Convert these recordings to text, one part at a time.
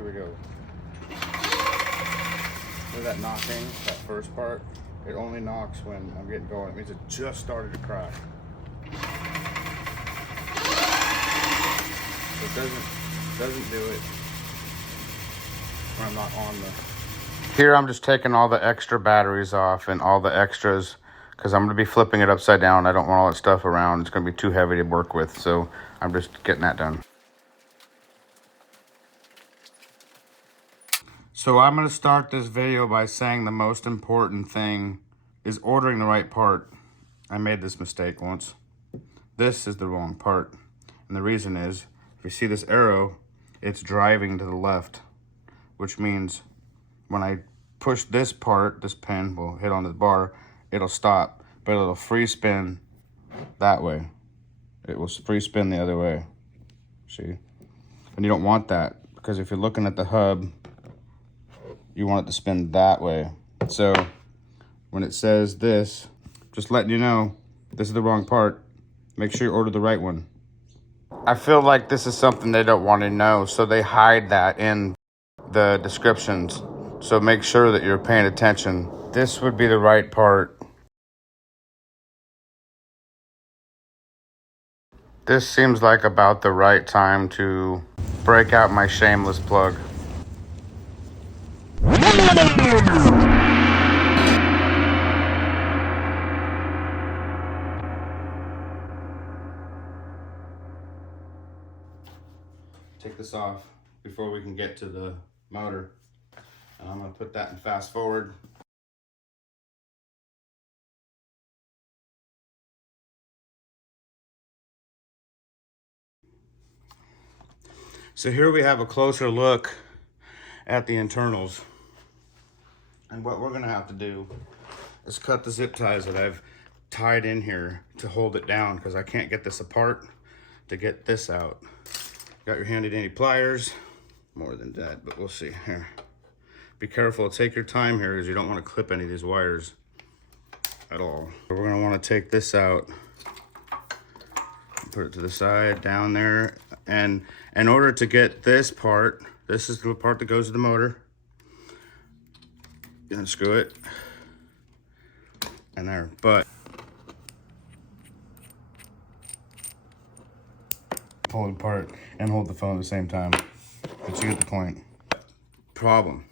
Here we go. Look at that knocking, that first part. It only knocks when I'm getting going. It means it just started to crack. It doesn't do it when I'm not on the... Here I'm just taking all the extra batteries off and all the extras because I'm going to be flipping it upside down. I don't want all that stuff around. It's going to be too heavy to work with, so I'm just getting that done. So I'm going to start this video by saying the most important thing is ordering the right part. I made this mistake once. This is the wrong part. And the reason is, if you see this arrow, it's driving to the left, which means when I push this part, this pin will hit onto the bar, it'll stop, but it'll free spin that way. It will free spin the other way, see? And you don't want that, because if you're looking at the hub, you want it to spin that way. So when it says this, just letting you know, this is the wrong part. Make sure you order the right one. I feel like this is something they don't want to know, so they hide that in the descriptions. So make sure that you're paying attention. This would be the right part. This seems like about the right time to break out my shameless plug. Take this off before we can get to the motor. I'm going to put that in fast forward. So here we have a closer look at the internals. And what we're going to have to do is cut the zip ties that I've tied in here to hold it down, because I can't get this apart to get this out. Got your handy dandy pliers. More than that, but we'll see here. Be careful, take your time here, because you don't want to clip any of these wires at all. We're going to want to take this out, put it to the side, down there, and in order to get this part, this is the part that goes to the motor. You unscrew it, and there, but pull it apart and hold the phone at the same time, but you get the point. Problem.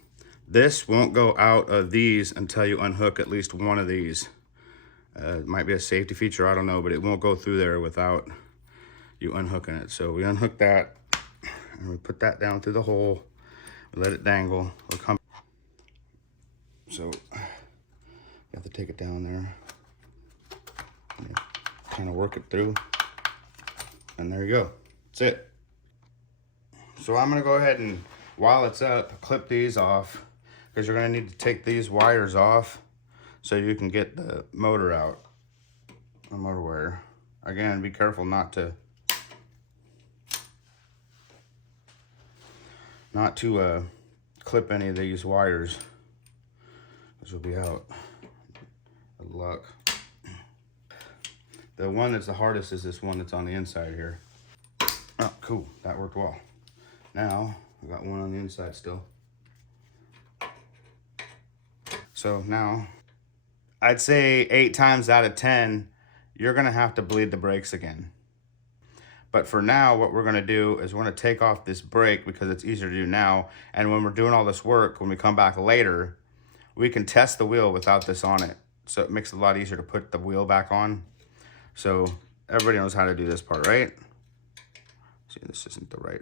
This won't go out of these until you unhook at least one of these. It might be a safety feature, I don't know, but it won't go through there without you unhooking it. So we unhook that, and we put that down through the hole. We let it dangle. It'll come. So you have to take it down there, and kind of work it through, and there you go. That's it. So I'm gonna go ahead and, while it's up, clip these off, because you're gonna need to take these wires off so you can get the motor out, the motor wire. Again, be careful not to clip any of these wires, because you'll be out of luck. The one that's the hardest is this one that's on the inside here. Oh, cool, that worked well. Now, I got one on the inside still. So now, I'd say 8 times out of 10, you're gonna have to bleed the brakes again. But for now, what we're gonna do is we're gonna take off this brake, because it's easier to do now. And when we're doing all this work, when we come back later, we can test the wheel without this on it. So it makes it a lot easier to put the wheel back on. So everybody knows how to do this part, right? See, this isn't the right.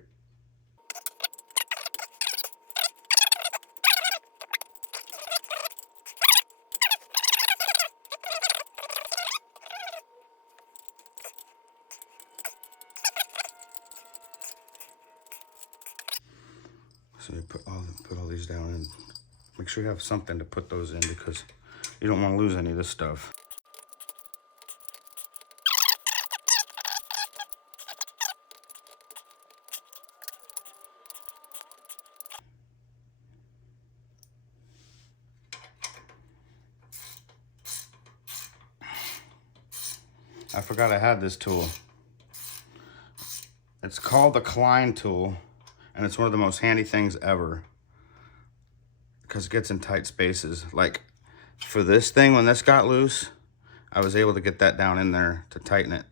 So you put all these down, and make sure you have something to put those in, because you don't want to lose any of this stuff. I forgot I had this tool. It's called the Klein tool, And it's one of the most handy things ever because it gets in tight spaces. Like for this thing, when this got loose, I was able to get that down in there to tighten it.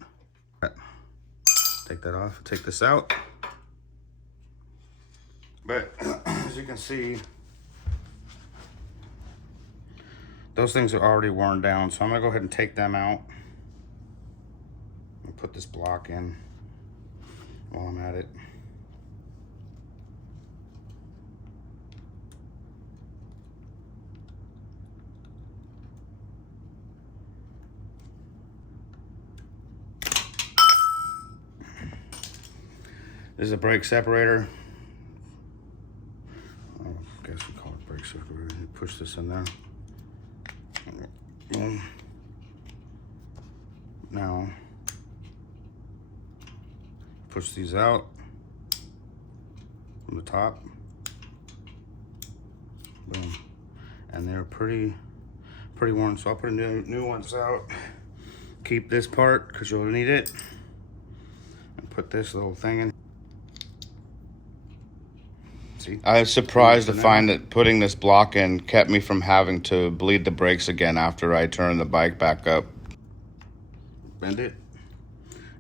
Take that off, take this out. But as you can see, those things are already worn down. So I'm gonna go ahead and take them out and put this block in while I'm at it. This is a brake separator. I guess we call it brake separator. You push this in there. Now, push these out from the top. Boom. And they're pretty worn, so I'll put new ones out. Keep this part because you'll need it. And put this little thing in. See? I was surprised to find that putting this block in kept me from having to bleed the brakes again after I turned the bike back up. Bend it,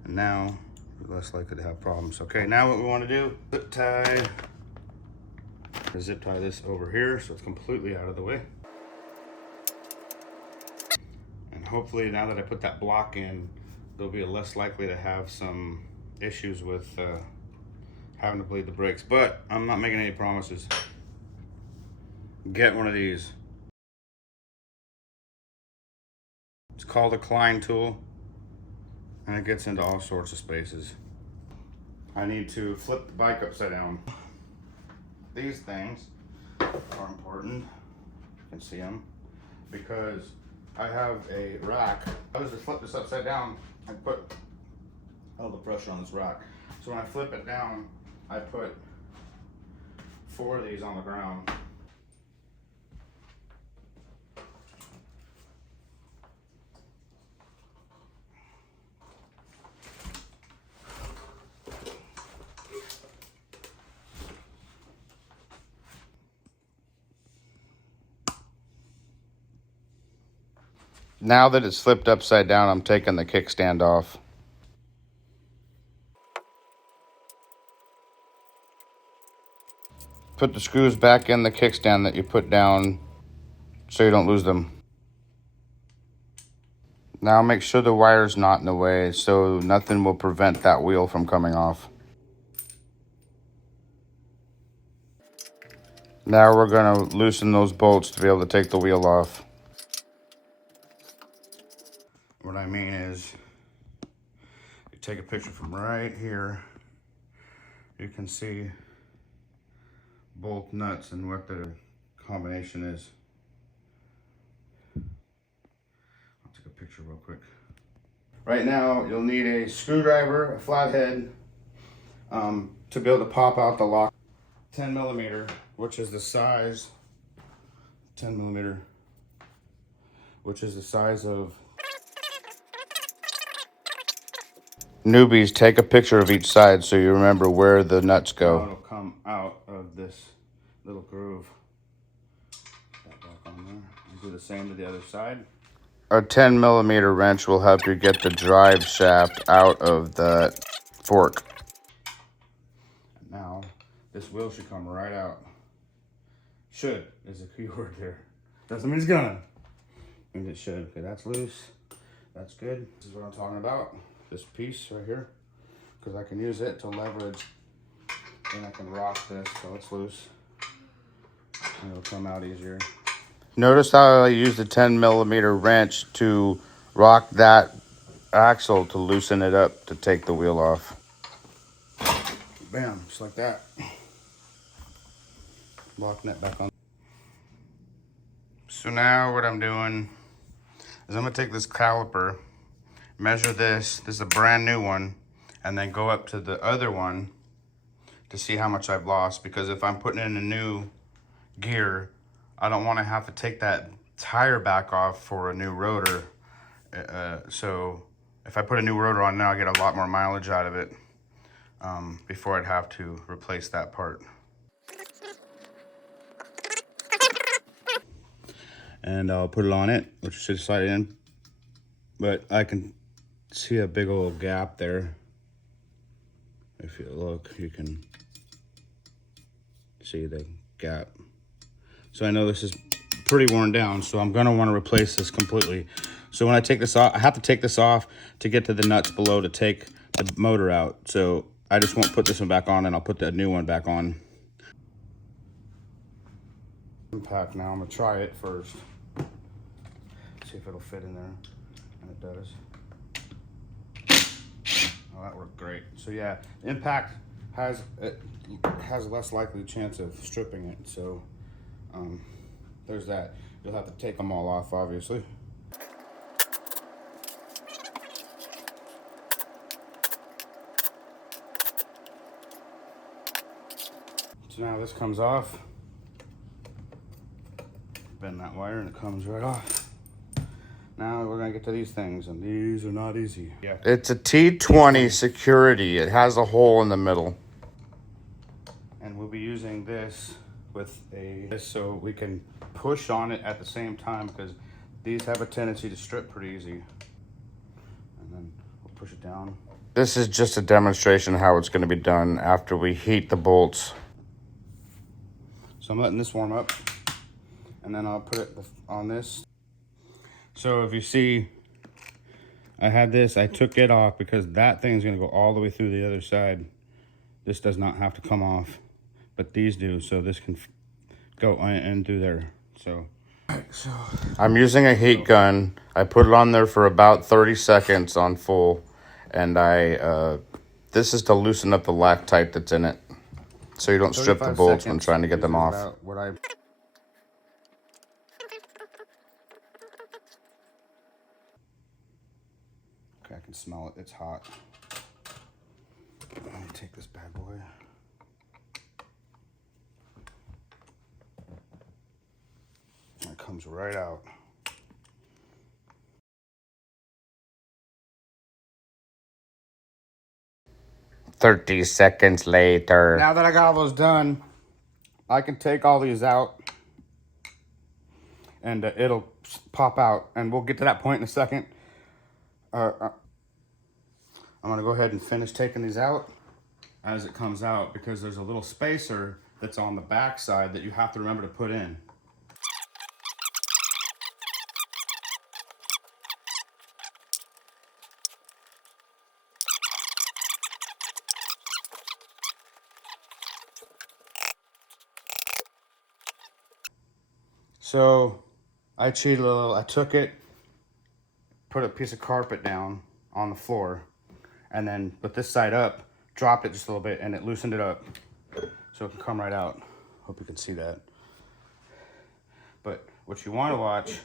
and now you're less likely to have problems. Okay, now what we want to do, zip tie this over here so it's completely out of the way. And hopefully now that I put that block in, they'll be less likely to have some issues with having to bleed the brakes, but I'm not making any promises. Get one of these. It's called a Klein tool, and it gets into all sorts of spaces. I need to flip the bike upside down. These things are important. You can see them because I have a rack. I was to flip this upside down, I put all the pressure on this rack. So when I flip it down, I put 4 of these on the ground. Now that it's flipped upside down, I'm taking the kickstand off. Put the screws back in the kickstand that you put down so you don't lose them. Now make sure the wire's not in the way so nothing will prevent that wheel from coming off. Now we're going to loosen those bolts to be able to take the wheel off. What I mean is, you take a picture from right here, you can see both nuts and what the combination is. I'll take a picture real quick. Right now, you'll need a screwdriver, a flathead, to be able to pop out the lock. 10 millimeter, which is the size, 10 millimeter, which is the size of. Newbies, take a picture of each side so you remember where the nuts go. It'll come out of this little groove. Put that back on there. And do the same to the other side. A 10 millimeter wrench will help you get the drive shaft out of the fork. Now, this wheel should come right out. Should is a key word there. Doesn't mean it's gonna. Means it should. Okay, that's loose. That's good. This is what I'm talking about. This piece right here, because I can use it to leverage, and I can rock this so it's loose, and it'll come out easier. Notice how I used a 10 millimeter wrench to rock that axle to loosen it up to take the wheel off. Bam, just like that. Locking it back on. So now what I'm doing is I'm gonna take this caliper, measure this is a brand new one, and then go up to the other one to see how much I've lost, because if I'm putting in a new gear, I don't want to have to take that tire back off for a new rotor. So if I put a new rotor on now, I get a lot more mileage out of it. before I'd have to replace that part. And I'll put it on it, which should slide in. But I can see a big old gap there. If you look, you can see the gap. So I know this is pretty worn down, so I'm gonna wanna replace this completely. So when I take this off, I have to take this off to get to the nuts below to take the motor out. So I just won't put this one back on, and I'll put the new one back on. Impact now, I'm gonna try it first. See if it'll fit in there, and it does. Oh, that worked great. So yeah, impact has less likely chance of stripping it. So there's that. You'll have to take them all off, obviously. So now this comes off. Bend that wire and it comes right off. Now we're gonna get to these things, and these are not easy. Yeah. It's a T20 security. It has a hole in the middle. And we'll be using this with this so we can push on it at the same time, because these have a tendency to strip pretty easy. And then we'll push it down. This is just a demonstration of how it's gonna be done after we heat the bolts. So I'm letting this warm up, and then I'll put it on this. So if you see, I had this, I took it off because that thing's gonna go all the way through the other side. This does not have to come off, but these do, so this can go in through there. So I'm using a heat gun. I put it on there for about 30 seconds on full, and this is to loosen up the loctite that's in it, so you don't strip the bolts when trying to get them off. Okay, I can smell it. It's hot. Let me take this bad boy. And it comes right out. "30 seconds later. Now that I got all those done, I can take all these out, and it'll pop out. And we'll get to that point in a second. I'm gonna go ahead and finish taking these out as it comes out, because there's a little spacer that's on the back side that you have to remember to put in. So I cheated a little. I took it, put a piece of carpet down on the floor, and then put this side up, dropped it just a little bit, and it loosened it up so it can come right out. Hope you can see that. But what you want to watch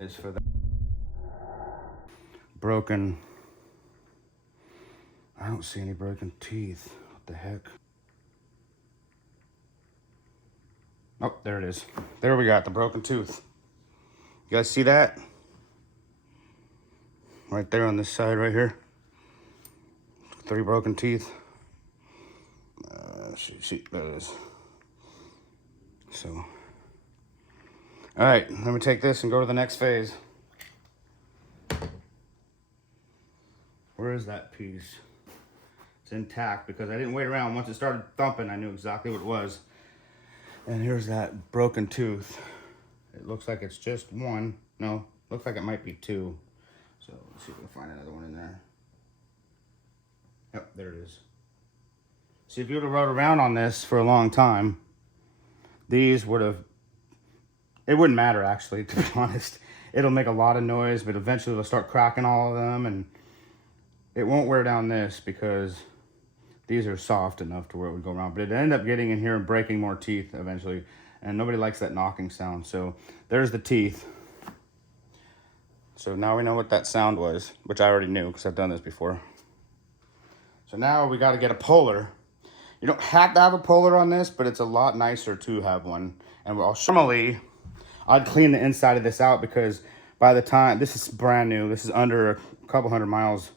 is for the broken. I don't see any broken teeth. What the heck? Oh, there it is. There we got the broken tooth. You guys see that? Right there on this side right here. 3 broken teeth. See, there it is. So, all right, let me take this and go to the next phase. Where is that piece? It's intact because I didn't wait around. Once it started thumping, I knew exactly what it was. And here's that broken tooth. It looks like it's just one. No, looks like it might be 2. So let's see if we can find another one in there. Yep, there it is. See, if you would have rode around on this for a long time, these would have, it wouldn't matter actually, to be honest. It'll make a lot of noise, but eventually it'll start cracking all of them, and it won't wear down this because these are soft enough to where it would go around. But it'd end up getting in here and breaking more teeth eventually, and nobody likes that knocking sound. So there's the teeth. So now we know what that sound was, which I already knew because I've done this before. So now we got to get a puller. You don't have to have a puller on this, but it's a lot nicer to have one. And normally, I'd clean the inside of this out because by the time, this is brand new, this is under a couple hundred miles,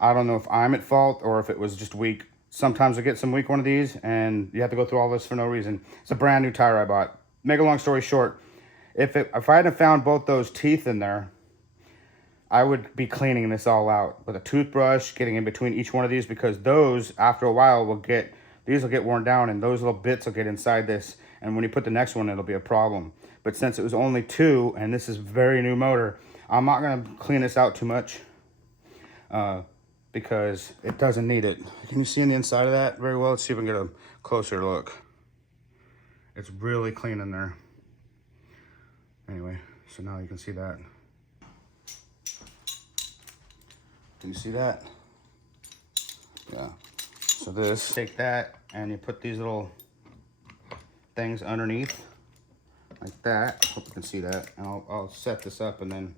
I don't know if I'm at fault or if it was just weak. Sometimes I get some weak one of these and you have to go through all this for no reason. It's a brand new tire I bought. Make a long story short, if I hadn't found both those teeth in there, I would be cleaning this all out with a toothbrush, getting in between each one of these, because those, after a while, these will get worn down and those little bits will get inside this. And when you put the next one, it'll be a problem. But since it was only two, and this is very new motor, I'm not gonna clean this out too much because it doesn't need it. Can you see on the inside of that very well? Let's see if we can get a closer look. It's really clean in there. Anyway, so now you can see that. Can you see that? Yeah. So this, take that and you put these little things underneath like that. Hope you can see that. And I'll set this up and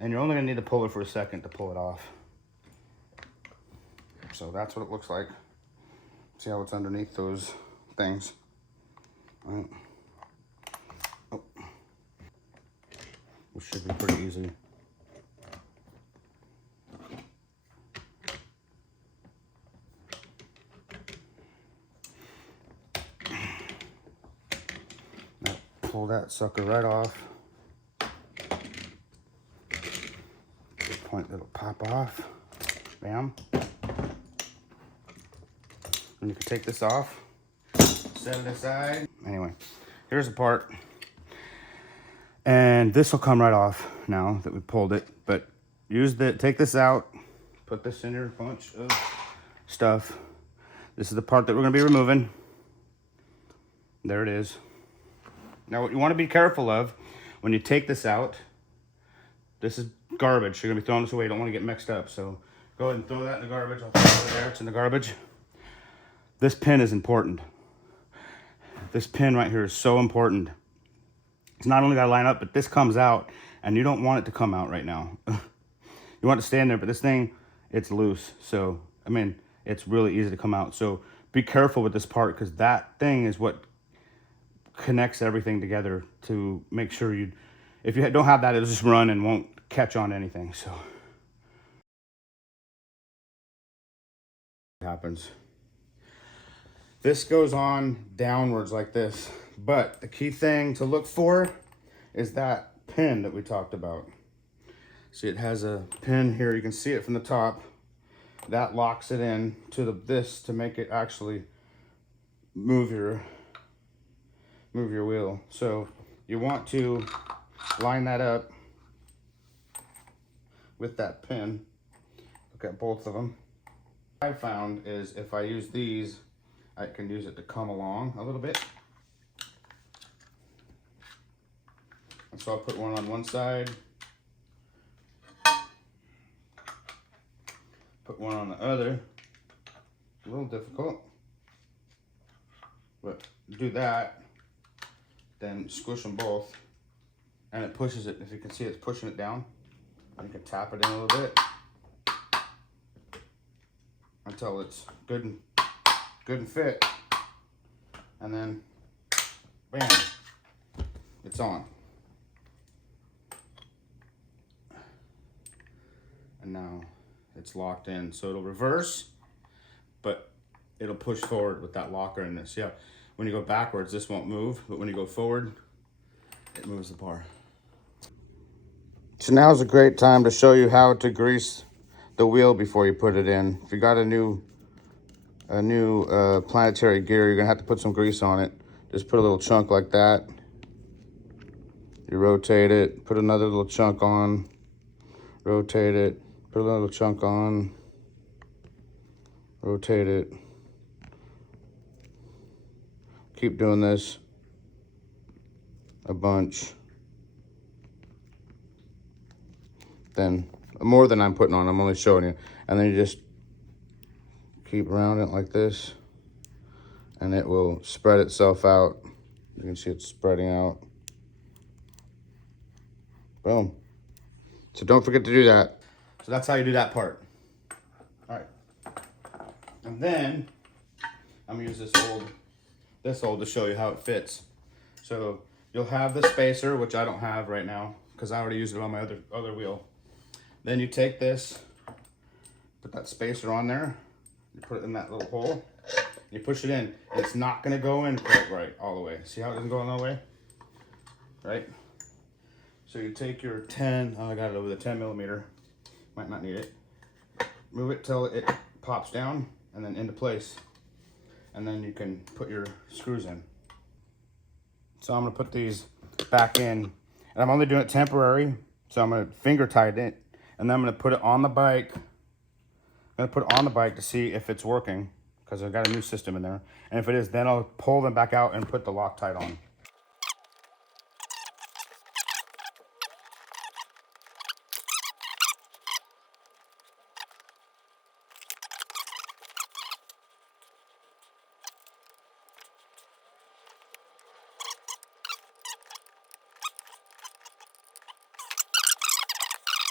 you're only gonna need to pull it for a second to pull it off. So that's what it looks like. See how it's underneath those things? All right. Oh. Which should be pretty easy. Now pull that sucker right off. Good point, it'll pop off. Bam. And you can take this off, set it aside. Anyway, here's the part. And this will come right off now that we pulled it, but take this out, put this in your bunch of stuff. This is the part that we're gonna be removing. There it is. Now what you wanna be careful of when you take this out, this is garbage. You're gonna be throwing this away. You don't wanna get mixed up. So go ahead and throw that in the garbage. I'll throw it over there, it's in the garbage. This pin is important. This pin right here is so important. It's not only gotta line up, but this comes out and you don't want it to come out right now. You want it to stand there, but this thing, it's loose. So, I mean, it's really easy to come out. So be careful with this part because that thing is what connects everything together to make sure if you don't have that, it'll just run and won't catch on to anything. So it happens. This goes on downwards like this, but the key thing to look for is that pin that we talked about. See, it has a pin here. You can see it from the top. That locks it in to this to make it actually move your wheel. So you want to line that up with that pin. Look at both of them. What I found is if I use these, I can use it to come along a little bit. And so I'll put one on one side, put one on the other. A little difficult, but do that, then squish them both, and it pushes it. If you can see, it's pushing it down. And you can tap it in a little bit until it's good and fit, and then bam, it's on. And now it's locked in, so it'll reverse, but it'll push forward with that locker in this. Yeah, when you go backwards, this won't move, but when you go forward, it moves the bar. So now's a great time to show you how to grease the wheel before you put it in. If you got a new planetary gear, you're gonna have to put some grease on it. Just put a little chunk like that. You rotate it, put another little chunk on, rotate it, put a little chunk on, rotate it. Keep doing this a bunch. Then more than I'm putting on, I'm only showing you. And then you just keep around it like this, and it will spread itself out. You can see it's spreading out. Boom. So don't forget to do that. So that's how you do that part. All right. And then I'm gonna use this old to show you how it fits. So you'll have the spacer, which I don't have right now because I already used it on my other wheel. Then you take this, put that spacer on there, you put it in that little hole, you push it in. It's not gonna go in quite right all the way. See how it doesn't go in all the way? Right? So you take your 10, oh, I got it over the 10 millimeter, might not need it. Move it till it pops down and then into place. And then you can put your screws in. So I'm gonna put these back in, and I'm only doing it temporary. So I'm gonna finger tighten it, and then I'm gonna put it on the bike. I'm gonna put it on the bike to see if it's working, because I've got a new system in there. And if it is, then I'll pull them back out and put the Loctite on.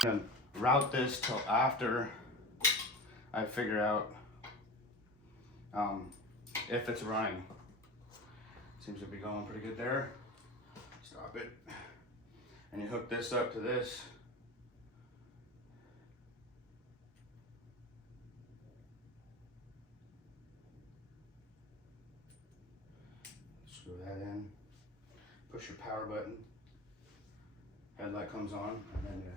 And route this till after I figure out if it's running. Seems to be going pretty good there. Stop it. And you hook this up to this. Screw that in. Push your power button. Headlight comes on, and then you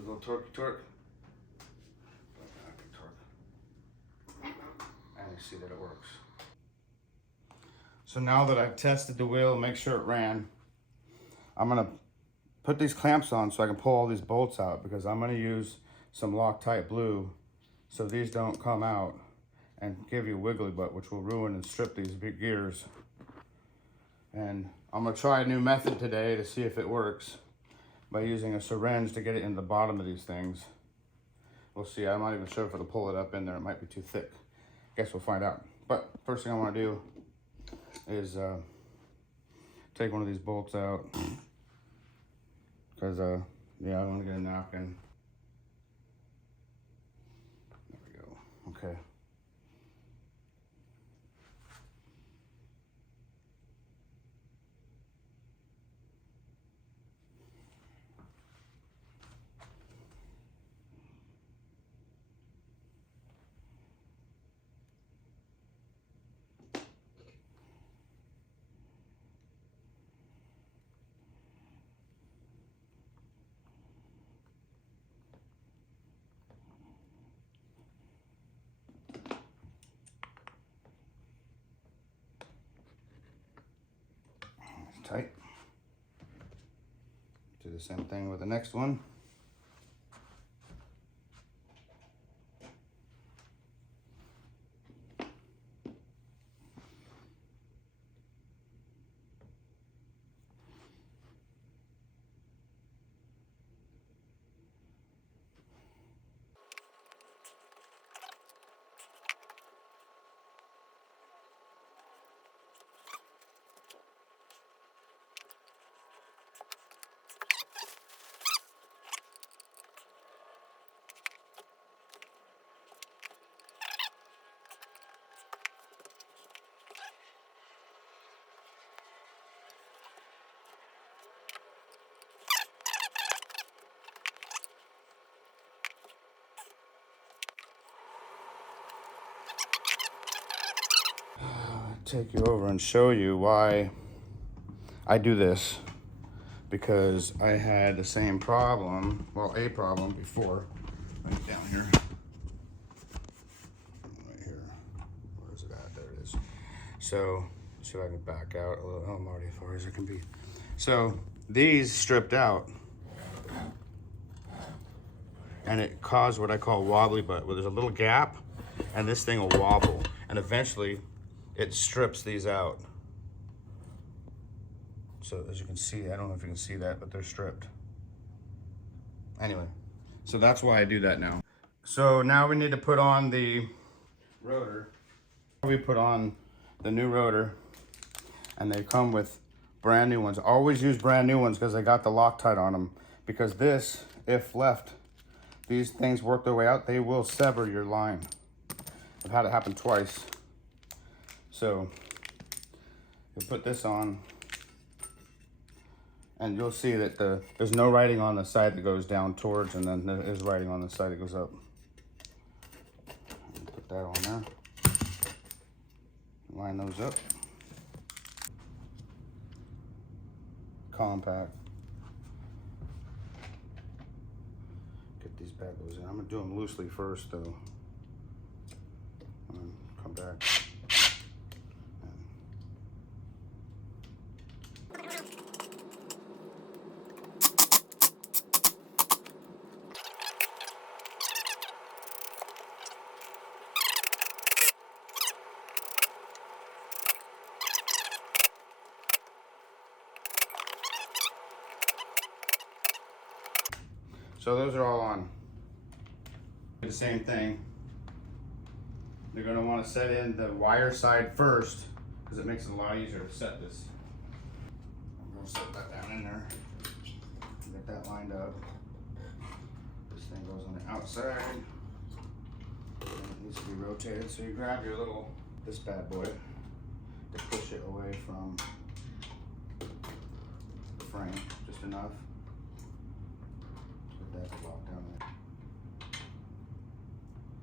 do a little torque. And you see that it works. So now that I've tested the wheel, make sure it ran, I'm gonna put these clamps on so I can pull all these bolts out, because I'm gonna use some Loctite blue so these don't come out and give you wiggly butt, which will ruin and strip these big gears. And I'm gonna try a new method today to see if it works by using a syringe to get it in the bottom of these things. We'll see. I'm not even sure if it'll pull it up in there. It might be too thick. Guess we'll find out. But first thing I want to do is take one of these bolts out, because yeah, I want to get a napkin. There we go. Okay. Tight. Do the same thing with the next one. Take you over and show you why I do this, because I had the same problem, well, a problem before, right down here, right here, where is it at? There it is. So, see if I can back out a little. I'm already as far as I can be. So, these stripped out, and it caused what I call wobbly butt, where there's a little gap, and this thing will wobble, and eventually it strips these out. So as you can see, I don't know if you can see that, but they're stripped. Anyway, so that's why I do that now. So now we need to put on the rotor. We put on the new rotor, and they come with brand new ones. Always use brand new ones because they got the Loctite on them. Because this, if left, these things work their way out, they will sever your line. I've had it happen twice. So you put this on, And you'll see that there's no writing on the side that goes down towards, and then there is writing on the side that goes up. Put that on there. Line those up. Compact. Get these bad boys in. I'm gonna do them loosely first though. And then come back. So those are all on. The same thing. You're going to want to set in the wire side first because it makes it a lot easier to set this. I'm going to set that down in there. Get that lined up. This thing goes on the outside. And it needs to be rotated. So you grab your this bad boy to push it away from the frame just enough. That lock down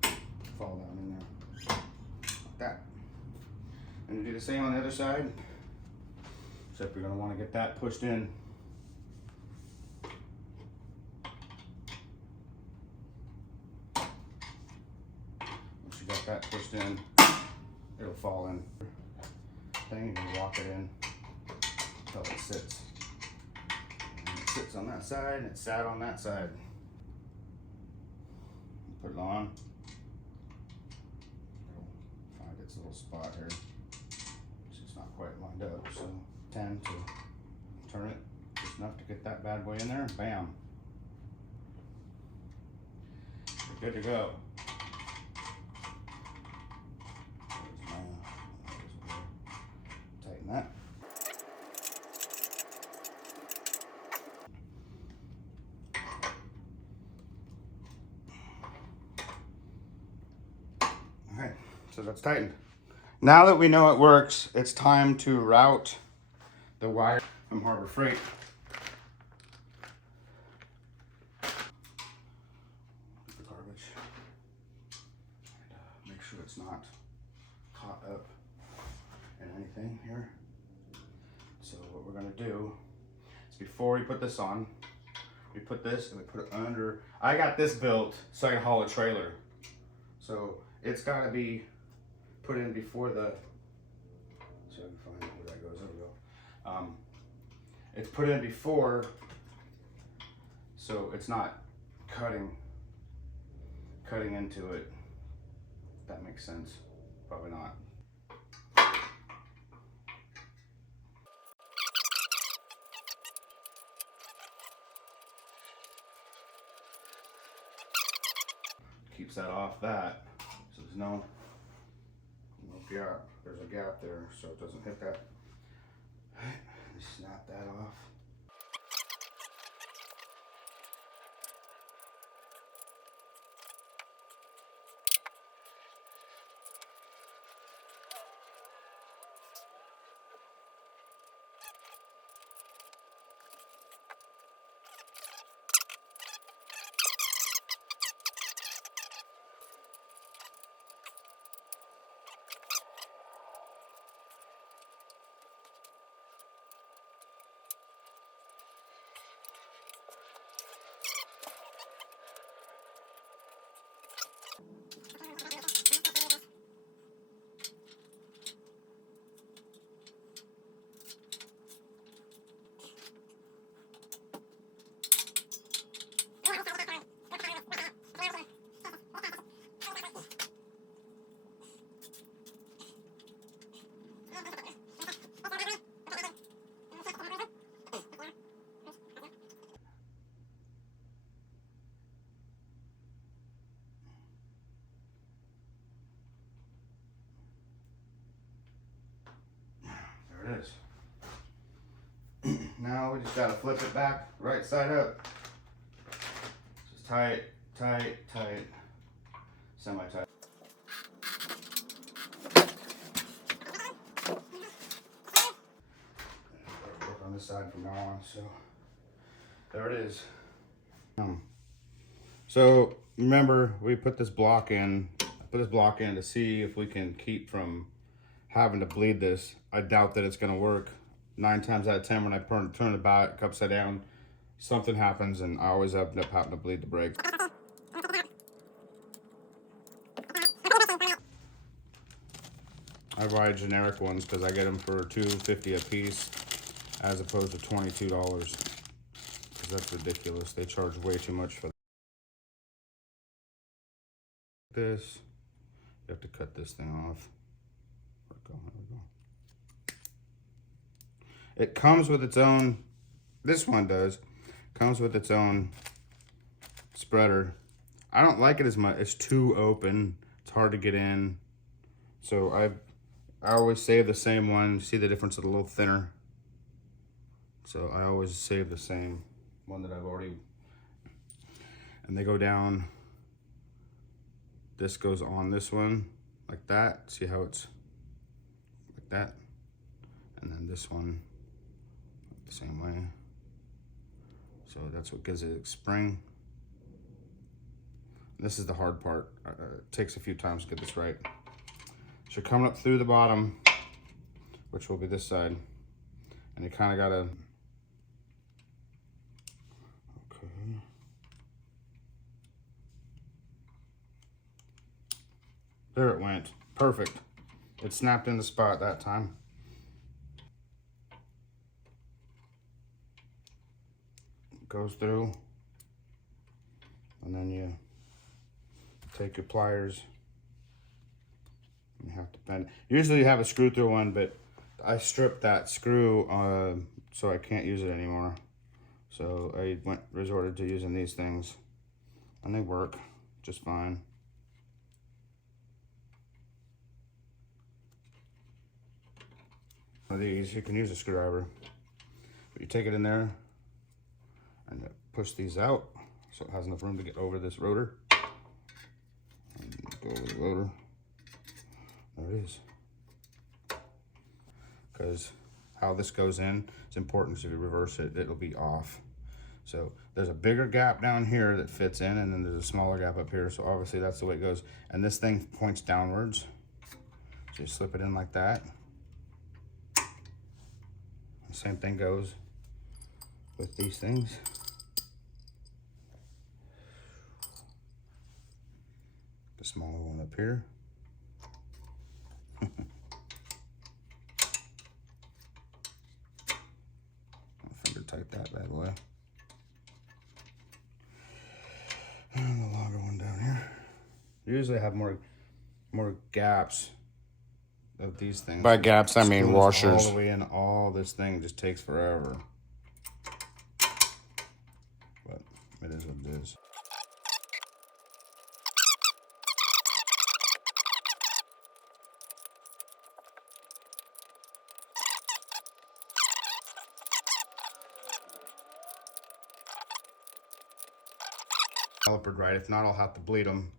there. Fall down in there. Like that. And you do the same on the other side. Except you're going to want to get that pushed in. Once you got that pushed in, it'll fall in. Then you can lock it in until it sits. Sits on that side and it's sat on that side. Put it on. Find its little spot here. It's not quite lined up, so tend to turn it just enough to get that bad boy in there and bam. You're good to go. Tighten that. Alright, so that's tightened. Now that we know it works, it's time to route the wire from Harbor Freight. The garbage. And, make sure it's not caught up in anything here. So what we're going to do is before we put this on, we put this and we put it under. I got this built so I can haul a trailer. So it's got to be put in before the, so I can find out where that goes. There we go. It's put in before, so it's not cutting into it. If that makes sense. Probably not. Keeps that off that, so there's no gap. There's a gap there, so it doesn't hit that. Just snap that off. There it is. Now we just gotta flip it back right side up. Just tight, tight, tight, semi-tight. Work on this side from now on, so. There it is. So remember, we put this block in. I put this block in to see if we can keep from having to bleed this. I doubt that it's going to work. 9 times out of 10, when I turn the back upside down, something happens, and I always end up having to bleed the brake. I buy generic ones because I get them for $2.50 a piece, as opposed to $22. Because that's ridiculous. They charge way too much for this. You have to cut this thing off. There we go. It comes with its own, this one does, comes with its own spreader. I don't like it as much. It's too open. It's hard to get in. So I always save the same one. See the difference? It's a little thinner. So I always save the same one that I've already, and they go down. This goes on this one like that. See how it's like that? And then this one the same way. So that's what gives it a spring. This is the hard part. It takes a few times to get this right. So you're coming up through the bottom, which will be this side, and you kind of gotta, okay. There it went, perfect. It snapped in the spot that time. Goes through, and then you take your pliers, and you have to bend it. Usually you have a screw through one, but I stripped that screw so I can't use it anymore. So I resorted to using these things, and they work just fine. One of these, you can use a screwdriver, but you take it in there and you push these out so it has enough room to get over this rotor. And go over the rotor. There it is. Because how this goes in, it's important. So if you reverse it, it'll be off. So there's a bigger gap down here that fits in, and then there's a smaller gap up here. So obviously that's the way it goes. And this thing points downwards. So you slip it in like that. The same thing goes with these things. The smaller one up here. I'll finger tight that bad boy. And the longer one down here. Usually I have more gaps of these things. By gaps, I mean washers. All the way in, all this thing just takes forever. But it is what it is. Calipered right. If not, I'll have to bleed them.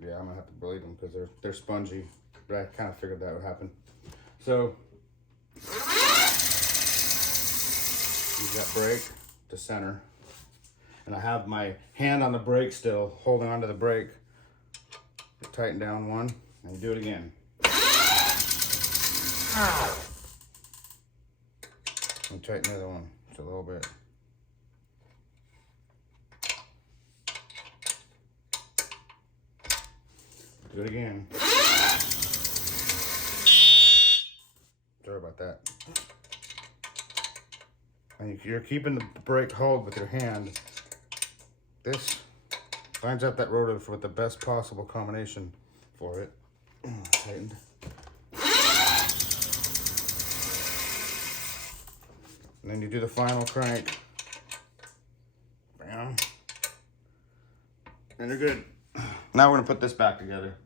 Yeah, I'm gonna have to bleed them because they're spongy. But I kind of figured that would happen. So use that brake to center, and I have my hand on the brake still, holding onto the brake. You tighten down one, and you do it again. And tighten the other one just a little bit. Do it again. Sorry about that. And you're keeping the brake hold with your hand. This lines up that rotor with the best possible combination for it. Tightened. And then you do the final crank. Bam. And you're good. Now we're gonna put this back together.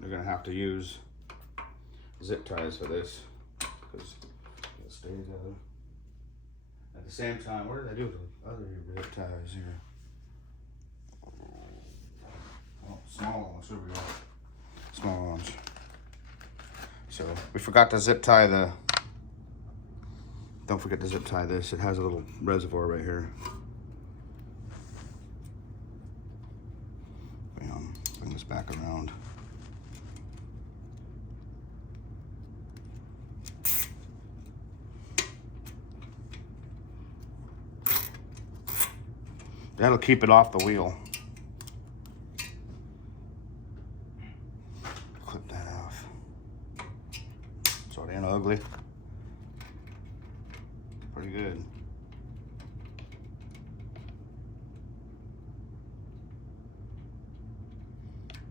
You're gonna have to use zip ties for this because it stays out. At the same time, what did I do with the other zip ties here? Oh, small ones, here we go. Small ones. So we forgot to zip tie the, don't forget to zip tie this. It has a little reservoir right here. Bring this back around. That'll keep it off the wheel. Clip that off. Sort of ugly. Pretty good.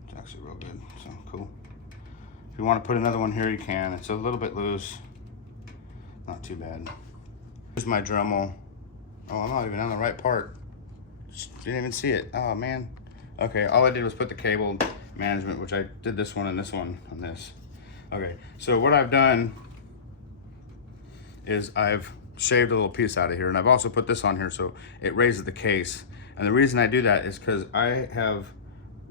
It's actually real good, so cool. If you want to put another one here, you can. It's a little bit loose. Not too bad. Here's my Dremel. Oh, I'm not even on the right part. Didn't even see it. Oh man. Okay, all I did was put the cable management, which I did this one and this one on this. Okay, so what I've done is I've shaved a little piece out of here, and I've also put this on here so it raises the case. And the reason I do that is because I have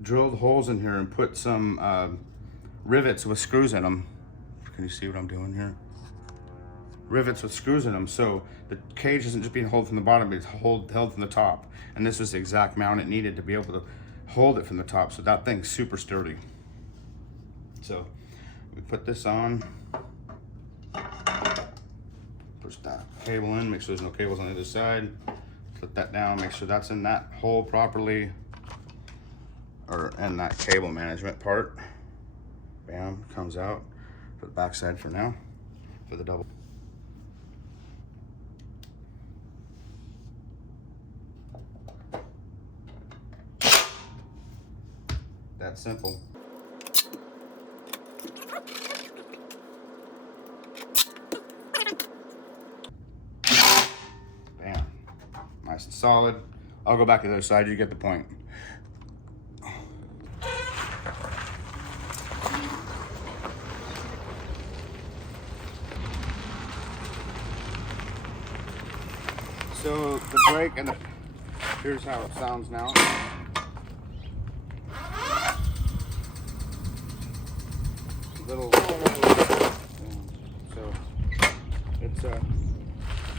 drilled holes in here and put some rivets with screws in them. Can you see what I'm doing here? Rivets with screws in them, so the cage isn't just being held from the bottom, but it's held from the top. And this is the exact mount it needed to be able to hold it from the top, so that thing's super sturdy. So we put this on, push that cable in, make sure there's no cables on the other side, put that down, make sure that's in that hole properly, or in that cable management part. Bam, comes out. For the back side for now, for the double. That simple. Bam. Nice and solid. I'll go back to the other side, you get the point. So the brake and here's how it sounds now. Little, so it's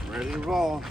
ready to roll.